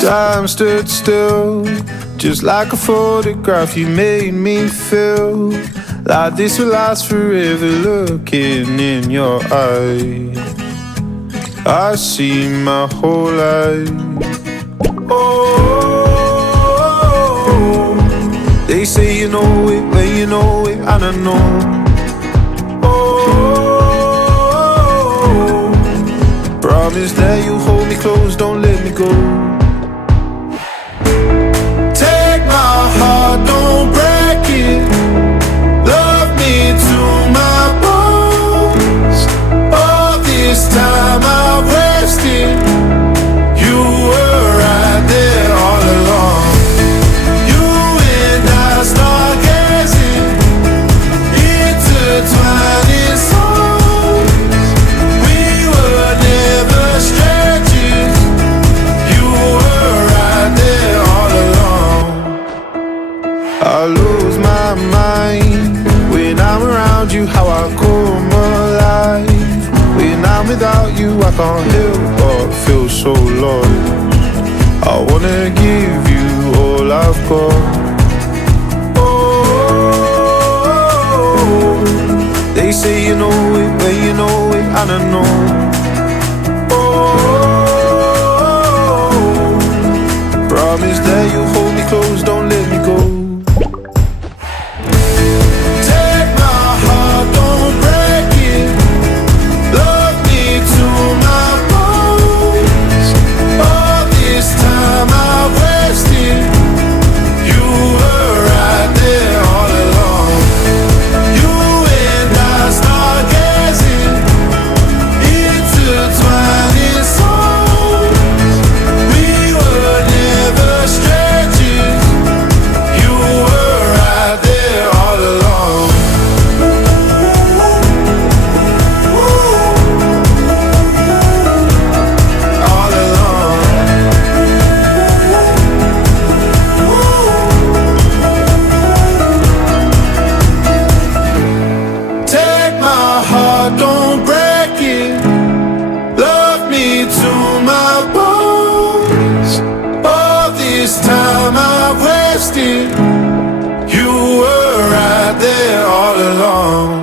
Time stood still, just like a photograph. You made me feel like this will last forever. Looking in your eyes, I see my whole life. Oh, they say you know it, but you know it, and I know. Oh, promise that you hold me close, don't let me go. Take my heart, don't break it. Love me to my bones. All this time I've wasted. You were right there all along. You and I stargazing, intertwining souls. We were never strangers. You were right there all along. I lose my mind when I'm around you, how I come alive. When I'm without you, I can't help but feel so lost. I wanna give you all I've got. Oh, they say you know it, but you know it, and I know. Oh, promise that you hold me close, don't let me go. Take my heart, don't break it. Love me to my bones. All this time I've wasted. You were right there all along. You and I stargazing, intertwining souls. We were never strangers. You were right there all along. All along. Take my heart, don't break it. Love me to my bones. All this time I've wasted. You were right there all along.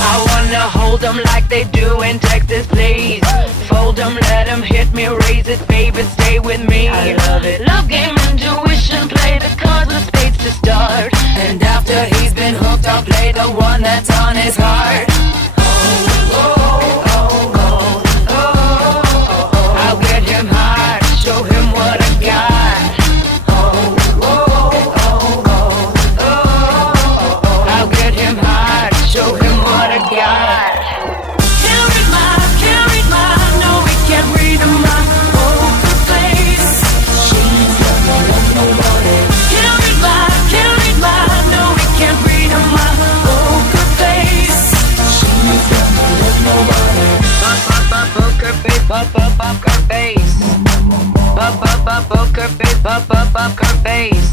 I wanna hold them like they do in Texas, please. Fold them, let them hit me, raise it, baby, stay with me. I love it. Love game, intuition, play the cards with spades to start. And after he's been hooked, I'll play the one that's on his heart. I'll get him hard, show him what I got. I'll get him hard, show him what I got. Can't read my, no, we can't read my poker face. She's never loved nobody. Can't read my, no, we can't read my poker face. She's never loved nobody. Poker face, poker face. Poker face, poker face.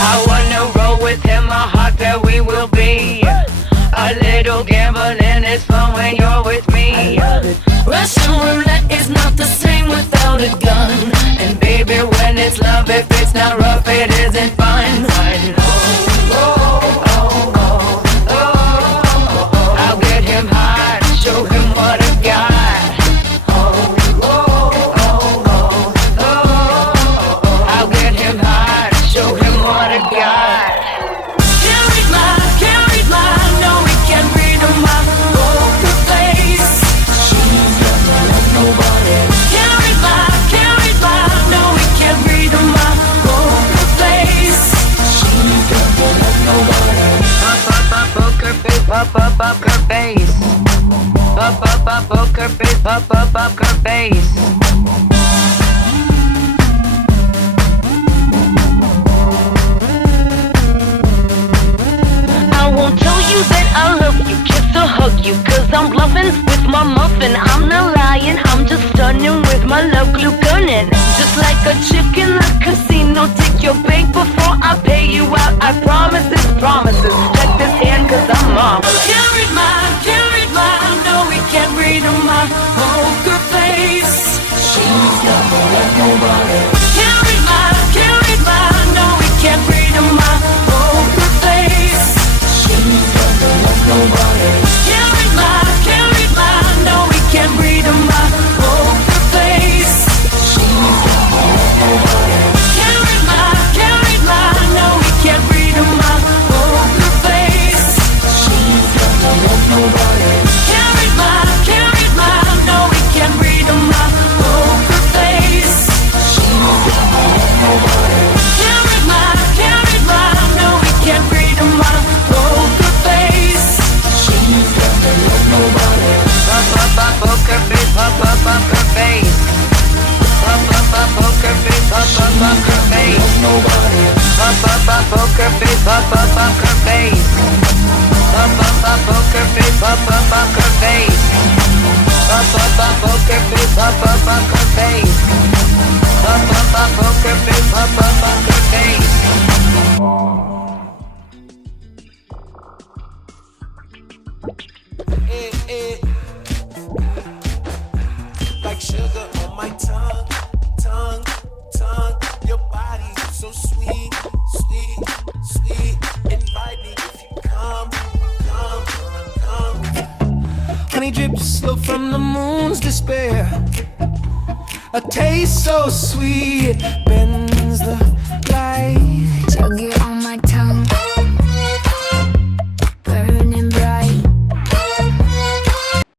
I wanna roll with him, a heart that we will be. A little gambling is fun when you're with me. Russian roulette is not the same without a gun. And baby, when it's love, if it's not rough, it isn't fun. I'll get him hard, show him what I got. I'll get him hard, show him what I got. Can't read my, no, we can't read my poker face. She's never loved nobody. Can't read my, no, we can't read my poker face. She's never loved nobody. Poker face, poker face. Poker face, poker face. you that I love you, kiss or hug you, cause I'm bluffing with my muffin. I'm not lying, I'm just stunning with my love glue gunning. Just like a chick in the casino, take your bank before I pay you out. I promise it's promises. Check this hand cause I'm marvelous. Can't read mine, no we can't read on my poker face. She's not gonna let nobody. Can't read mine, no we can't read on my poker face. She's not gonna let nobody. Can't read mine, no we can't read on my poker face. She's not gonna let nobody. Can't read mine, no we can't read on my poker face. She's not gonna let nobody. Can't read mine, no we can't read on my poker face. She's not gonna let nobody. Can't read mine, no we can't read on my poker face. She's not gonna let nobody. Poker face, poker face. Poker face, poker face. Nobody. Poker face, poker face. Poker face, poker face. Poker face, poker face. Poker face, poker face. Like sugar on my tongue, tongue, tongue. Your body so sweet, sweet, sweet. Invite me if you come, come, come. Honey drips slow from the moon's despair. A taste so sweet, better